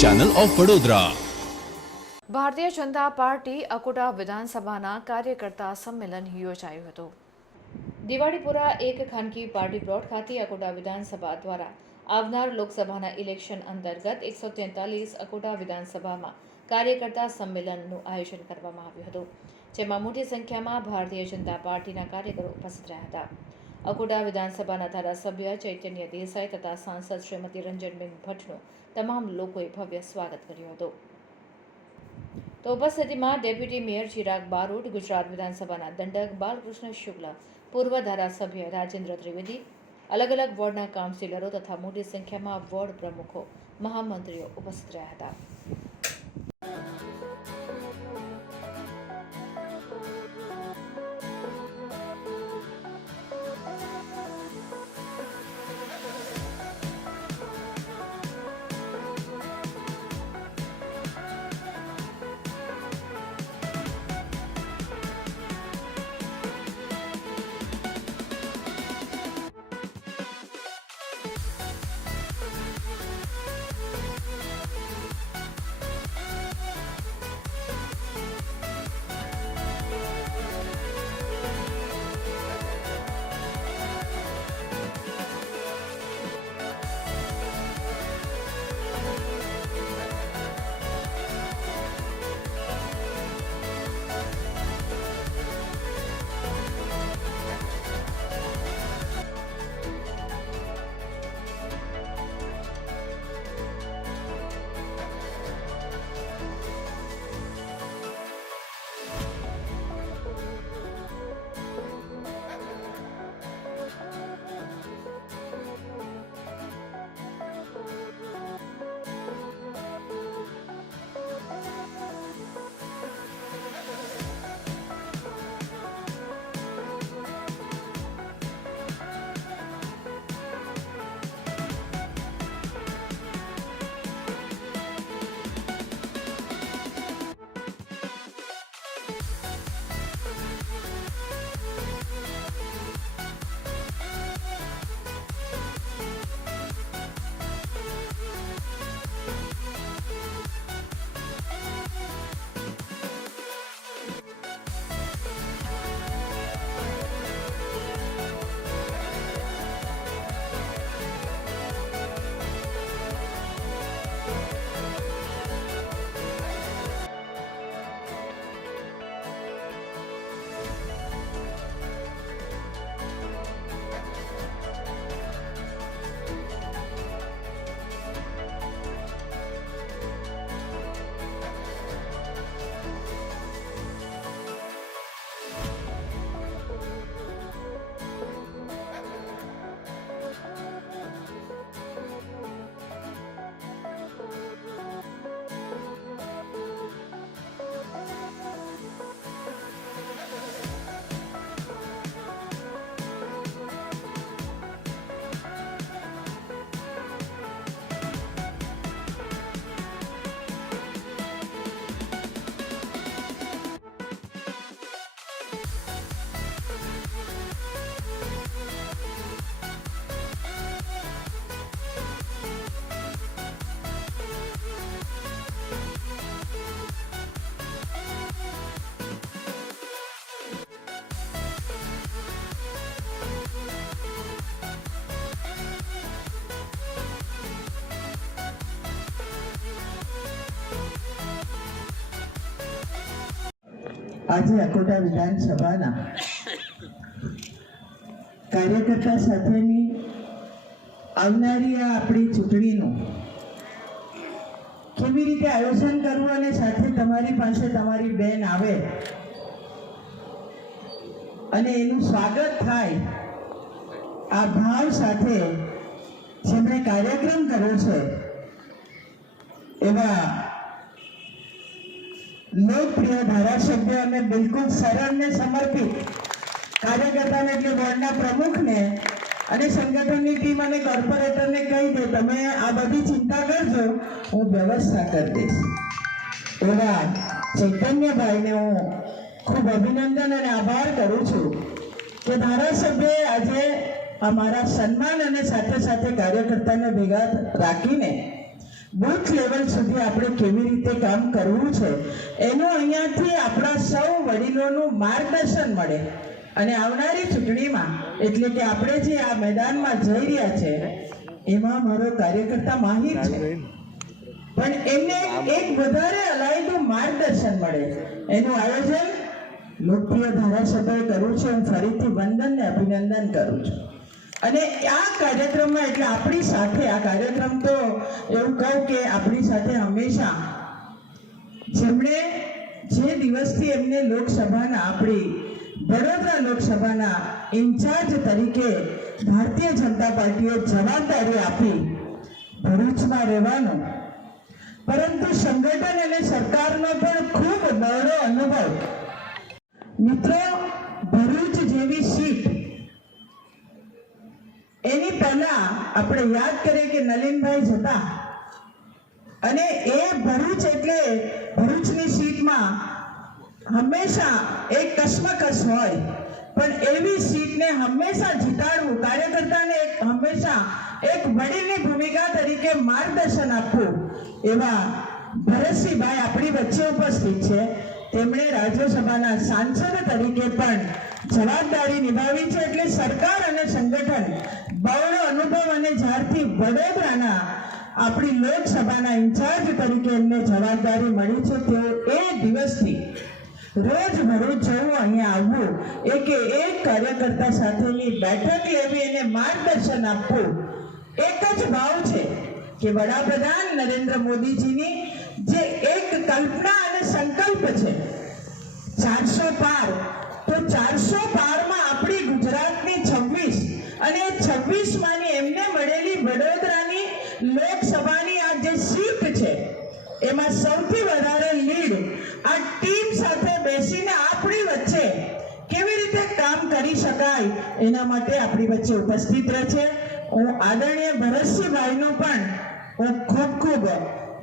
Channel of Vadodara Bharatiya Janata party Akota વિધાનસભાના કાર્યકર્તા સંમેલન યોજાયું હતું. દિવાળીપુરા એક ખાનગી પાર્ટી પ્લોટ ખાતે અકોટા વિધાનસભા દ્વારા આવનાર લોકસભાના ઇલેક્શન અંતર્ગત એકસો તેતાલીસ અકોટા વિધાનસભામાં કાર્યકર્તા સંમેલનનું આયોજન કરવામાં આવ્યું હતું, જેમાં મોટી સંખ્યામાં ભારતીય જનતા પાર્ટીના કાર્યકરો ઉપસ્થિત રહ્યા હતા. અકોટા વિધાનસભાના ધારાસભ્ય ચૈતન્ય દેસાઈ તથા સાંસદ શ્રીમતી રંજનબેન ભટ્ટનું તમામ લોકોએ ભવ્ય સ્વાગત કર્યું હતું. તો ઉપસ્થિતિમાં ડેપ્યુટી મેયર ચિરાગ બારોટ, ગુજરાત વિધાનસભાના દંડક બાલકૃષ્ણ શુક્લ, પૂર્વ ધારાસભ્ય રાજેન્દ્ર ત્રિવેદી અલગ અલગ વોર્ડના કાઉન્સિલરો તથા મોટી સંખ્યામાં વોર્ડ પ્રમુખો, મહામંત્રીઓ ઉપસ્થિત રહ્યા હતા. આજે અકોટા વિધાનસભાના કાર્યકર્તા સાથેની આવનારી આ આપણી ચૂંટણીનું કેવી રીતે આયોજન કરવું અને સાથે તમારી પાસે તમારી બેન આવે અને એનું સ્વાગત થાય, આ ભાવ સાથે જેમણે કાર્યક્રમ કર્યો છે, એવા લોકપ્રિય ધારાસભ્ય અને બિલકુલ સરળને સમર્પિત કાર્યકર્તાને એટલે વોર્ડના પ્રમુખને અને સંગઠનની ટીમ અને કોર્પોરેટરને કહી દે, તમે આ બધી ચિંતા કરજો, હું વ્યવસ્થા કરી દઈશ. એવા ચૈતન્યભાઈને હું ખૂબ અભિનંદન અને આભાર કરું છું કે ધારાસભ્યએ આજે અમારા સન્માન અને સાથે સાથે કાર્યકર્તાને ભેગા રાખીને બુથ લેવલ સુધી આપણે કેવી રીતે કામ કરવું છે, એનું અહીંયાથી આપણા સૌ વડીલોનું માર્ગદર્શન મળે. અને આવનારી ચૂંટણીમાં, એટલે કે આપણે જે આ મેદાનમાં જઈ રહ્યા છે, એમાં મારો કાર્યકર્તા માહિર છે. પણ એમને એક વધારે અલાયદું માર્ગદર્શન મળે. એનું આયોજન લોકપ્રિય ધારાસભ્યએ કર્યું છે. હું ફરીથી વંદન ને અભિનંદન કરું છું. અને આ કાર્યક્રમમાં એટલે આપણી સાથે, આ કાર્યક્રમ તો એવું કહું કે આપણી સાથે હંમેશા. જેમણે જે દિવસથી એમને લોકસભાના, આપણી વડોદરા લોકસભાના ઇન્ચાર્જ તરીકે ભારતીય જનતા પાર્ટીએ જવાબદારી આપી, ભરૂચમાં રહેવાનું. પરંતુ સંગઠન અને સરકારનો પણ ખૂબ બહોળો અનુભવ. મિત્રો, ભરૂચ જેવી સીટ એની પહેલા આપણે યાદ કરીએ કે નલિનભાઈ જતા. અને એ ભરૂચ એટલે ભરૂચની સીટમાં હંમેશા એક કશ્મકશ હોય. પણ એવી સીટને હંમેશા જીતાડવું, કાર્યકર્તાને હંમેશા એક વડીલની ભૂમિકા તરીકે માર્ગદર્શન આપવું એવા ભરતસિંહભાઈ આપણી વચ્ચે ઉપસ્થિત છે. તેમણે રાજ્યસભાના સાંસદ તરીકે પણ જવાબદારી નિભાવી છે એટલે સરકાર અને સંગઠન બહોળો અનુભવ અને જ્યારથી વડોદરાના આપણી લોકસભાના ઇન્ચાર્જ તરીકે એમને જવાબદારી મળી છે, તેઓ એ દિવસથી રોજ ભરૂચ જવું અહીંયા આવવું, એકે એક કાર્યકર્તા સાથેની બેઠક લેવી અને માર્ગદર્શન આપવું, એક જ ભાવ છે કે વડાપ્રધાન નરેન્દ્ર મોદીજીની જે એક કલ્પના અને સંકલ્પ છે, ચારસો પાર, તો ચારસો પારમાં આપણી ગુજરાતની અને છવ્વીસ માની એમને મળેલી વડોદરાની લોકસભાની આ જે સીટ છે, એમાં સૌથી વધારે લીડ આ ટીમ સાથે બેસીને આપણી વચ્ચે કેવી રીતે કામ કરી શકાય એના માટે આપણી વચ્ચે ઉપસ્થિત રહે છે. હું આદરણીય ભરતસિંહભાઈનો પણ હું ખૂબ ખૂબ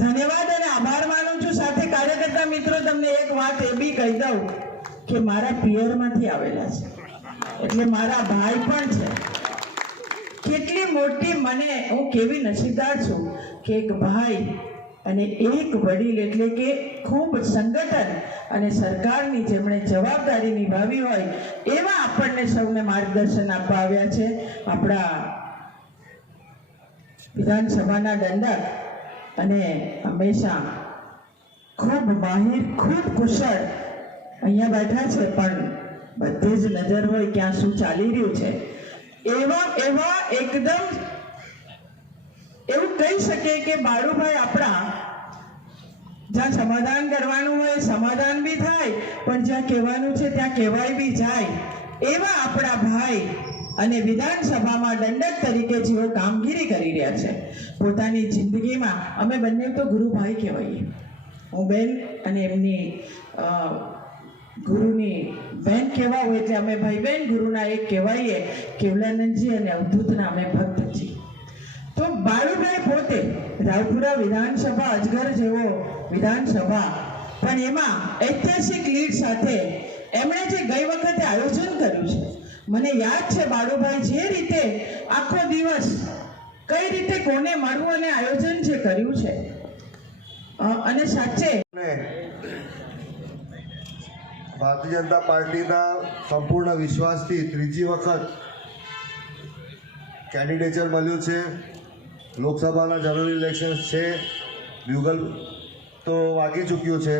ધન્યવાદ અને આભાર માનું છું. સાથે કાર્યકર્તા મિત્રો, તમને એક વાત એ બી કહી દઉં કે મારા પિયરમાંથી આવેલા છે. એટલે મારા ભાઈ પણ છે. કેટલી મોટી મને હું કેવી નસીબદાર છું કે એક ભાઈ અને એક વડીલ એટલે કે ખૂબ સંગઠન અને સરકારની જેમણે જવાબદારી નિભાવી હોય એવા આપણને સૌને માર્ગદર્શન આપવા આવ્યા છે. આપણા વિધાનસભાના દંડક અને હંમેશા ખૂબ માહિર, ખૂબ કુશળ અહીંયા બેઠા છે, પણ બધે જ નજર હોય ક્યાં શું ચાલી રહ્યું છે. એવા એવા એકદમ એવું કહી શકે કે બાળુભાઈ આપણા જ્યાં સમાધાન કરવાનું હોય, સમાધાન બી થાય, પણ જ્યાં કહેવાનું છે ત્યાં કહેવાય બી જાય. એવા આપણા ભાઈ અને વિધાનસભામાં દંડક તરીકે જેઓ કામગીરી કરી રહ્યા છે. પોતાની જિંદગીમાં અમે બંને તો ગુરુભાઈ કહેવાઈએ. હું બેન અને એમની ગુરુની બેન કહેવા હોય એટલે અમે ભાઈ બેન ગુરુના એક કહેવાઈએ કેવલાનંદજી અને અવધૂતના અમે ભક્તજી. તો બાળુભાઈ પોતે રાવપુરા વિધાનસભા અજગર જેવો વિધાનસભા, પણ એમાં ઐતિહાસિક લીડ સાથે એમણે જે ગઈ વખતે આયોજન કર્યું છે, મને યાદ છે બાળુભાઈ જે રીતે આખો દિવસ કઈ રીતે કોને મળવું અને આયોજન જે કર્યું છે. અને સાચે ભારતીય જનતા પાર્ટીના સંપૂર્ણ વિશ્વાસથી ત્રીજી વખત કેન્ડિડેચર મળ્યું છે. લોકસભાના જનરલ ઇલેક્શન છે. બ્યુગલ તો વાગી ચૂક્યું છે.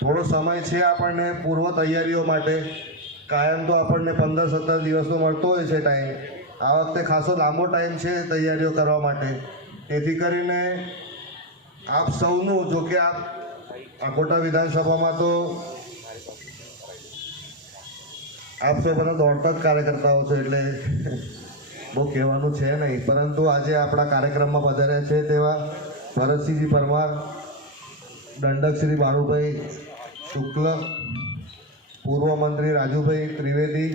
થોડો સમય છે આપણને પૂર્વ તૈયારીઓ માટે. કાયમ તો આપણને પંદર સત્તર દિવસનો મળતો હોય છે ટાઈમ આ વખતે ખાસો લાંબો ટાઈમ છે તૈયારીઓ કરવા માટે. તેથી કરીને આપ સૌનું, જો કે આપ અકોટા વિધાનસભામાં તો આપ સૌ બધા દોડતા જ કાર્યકર્તાઓ છો એટલે બહુ કહેવાનું છે નહીં. પરંતુ આજે આપણા કાર્યક્રમમાં પધાર્યા છે તેવા ભરતસિંહજી પરમાર દંડક શ્રી બાળુભાઈ શુક્લ, પૂર્વ મંત્રી રાજુભાઈ ત્રિવેદી,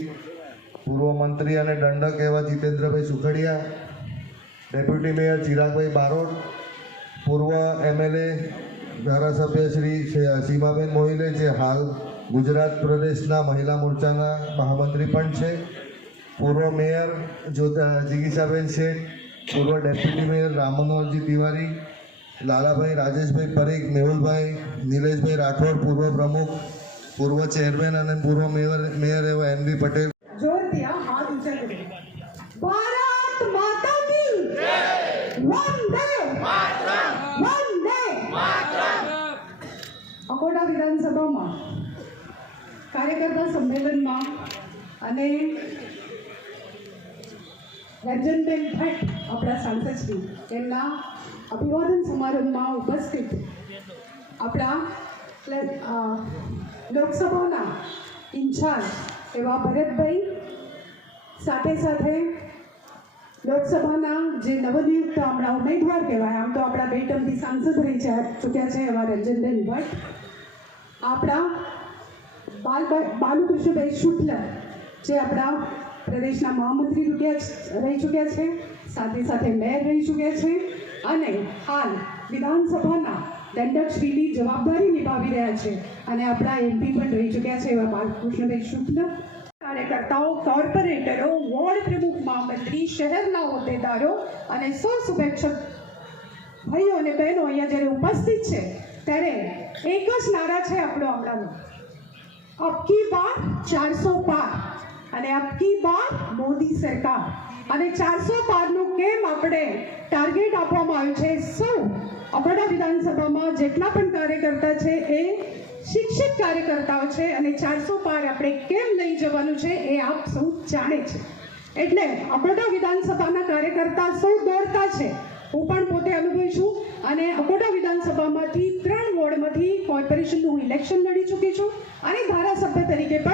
પૂર્વ મંત્રી અને દંડક એવા જીતેન્દ્રભાઈ સુખડિયા, ડેપ્યુટી મેયર ચિરાગભાઈ બારોટ, પૂર્વ એમએલએ ધારાસભ્ય શ્રી સીમાબેન મોહિલે જે હાલ ગુજરાત પ્રદેશના મહિલા મોરચાના મહામંત્રી પણ છે. પૂર્વ મેયર જોતા જિગીસાબેન શેઠ, પૂર્વ ડેપ્યુટી મેયર રામમનોહરજી તિવારી, લાલાભાઈ રાજેશભાઈ પરીખ, મેહુલભાઈ નિલેશભાઈ રાઠોડ, પૂર્વ પ્રમુખ, પૂર્વ ચેરમેન અને પૂર્વ મેયર મેયર એવા એન બી પટેલ. અકોટા વિધાનસભામાં કાર્યકર્તા સંમેલનમાં અને રંજનબેન ભટ્ટ, આપણા સાંસદશ્રી, એમના અભિવાદન સમારંભમાં ઉપસ્થિત આપણા લોકસભાના ઇન્ચાર્જ એવા ભરતભાઈ સાથે સાથે લોકસભાના જે નવનિયુક્ત હમણાં ઉમેદવાર કહેવાય, આમ તો આપણા બે ટર્મથી સાંસદ રહી ચૂક્યા છે એવા રંજનબેન ભટ્ટ. આપણા બાલ બાલુકૃષ્ણભાઈ શુક્લ જે આપણા પ્રદેશના મહામંત્રી ચૂક્યા રહી ચૂક્યા છે, સાથે સાથે મેયર રહી ચૂક્યા છે અને હાલ વિધાનસભાના દંડકશ્રીની જવાબદારી નિભાવી રહ્યા છે અને આપણા એમપી પણ રહી ચૂક્યા છે એવા બાલકૃષ્ણભાઈ શુક્લ કાર્યકર્તાઓ, કોર્પોરેટરો, વોર્ડ પ્રમુખ, મહામંત્રી, શહેરના હોદ્દેદારો અને સૌ શુભેચ્છક ભાઈઓ અને બહેનો અહીંયા જ્યારે ઉપસ્થિત છે, ત્યારે એક જ નારા છે આપણો હમણાંનો અબકી બાર ચારસો પાર અને અબકી બાર મોદી સરકાર. અને ચારસો પારનું કેમ આપણે ટાર્ગેટ આપવામાં આવ્યું છે? સૌ અબડા વિધાનસભામાં જેટલા પણ કાર્યકર્તા છે એ શિક્ષિત કાર્યકર્તાઓ છે અને ચારસો પાર આપણે કેમ લઈ જવાનું છે એ આપ સૌ જાણે છે. એટલે અબડા વિધાનસભાના કાર્યકર્તા સૌ દોડતા છે. હું પણ છું અને અકોટા વિધાનસભામાંથી ત્રણ વોર્ડમાંથી કોર્પોરેશનનું હું ઇલેક્શન લડી ચૂકી છું અને ધારાસભ્ય તરીકે પણ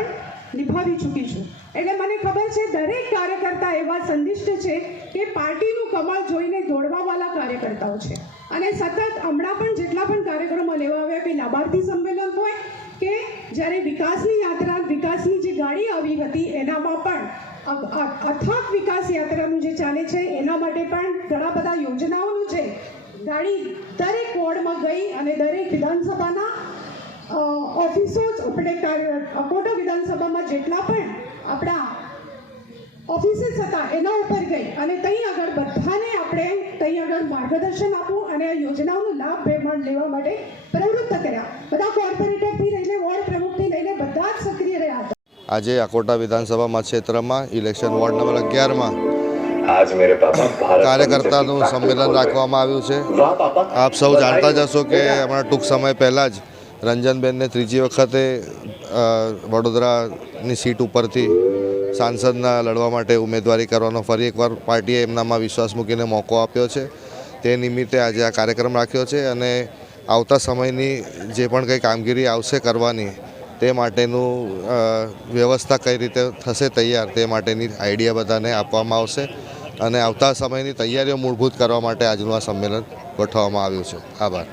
નિભાવી ચૂકી છું. એટલે મને ખબર છે, દરેક કાર્યકર્તા એવા સંદિષ્ટ છે કે પાર્ટીનું કમળ જોઈને દોડવાવાળા કાર્યકર્તાઓ છે. અને સતત હમણાં પણ જેટલા પણ કાર્યક્રમો લેવા આવ્યા કે લાભાર્થી સંમેલન હોય કે જ્યારે વિકાસની યાત્રા, વિકાસની જે ગાડી આવી હતી, એનામાં પણ અ- અ- વિકાસ યાત્રાનું જે ચાલે છે, એના માટે પણ ઘણા બધા યોજનાઓનું છે. ગાડી દરેક વોર્ડમાં ગઈ અને દરેક વિધાનસભાના ઓફિસો જ આપણે કોટો વિધાનસભામાં જેટલા પણ આપણા ઓફિસીસ હતા, એના ઉપર ગઈ અને ત્યાં આગળ બધાને આપણે ત્યાં આગળ માર્ગદર્શન આપવું અને આ યોજનાઓનો લાભ બેમાન લેવા માટે પ્રવૃત્ત કર્યા. બધા કોર્પોરેટરથી લઈને વોર્ડ પ્રમુખથી લઈને બધા જ સક્રિય રહ્યા હતા. આજે અકોટા વિધાનસભામાં ક્ષેત્રમાં ઇલેક્શન વોર્ડ નંબર અગિયારમાં કાર્યકર્તાનું સંમેલન રાખવામાં આવ્યું છે. આપ સૌ જાણતા જ હશો કે હમણાં ટૂંક સમય પહેલાં જ રંજનબેનને ત્રીજી વખતે વડોદરાની સીટ ઉપરથી સાંસદના લડવા માટે ઉમેદવારી કરવાનો ફરી એકવાર પાર્ટીએ એમનામાં વિશ્વાસ મૂકીને મોકો આપ્યો છે. તે નિમિત્તે આજે આ કાર્યક્રમ રાખ્યો છે અને આવતા સમયની જે પણ કંઈ કામગીરી આવશે કરવાની તે માટેનું વ્યવસ્થા કઈ રીતે થશે તૈયાર તે માટેની આઈડિયા બધાને આપવામાં આવશે. અને આવતા સમયની તૈયારીઓ મૂળભૂત કરવા માટે આજનું આ સંમેલન ગોઠવવામાં આવ્યું છે. આભાર.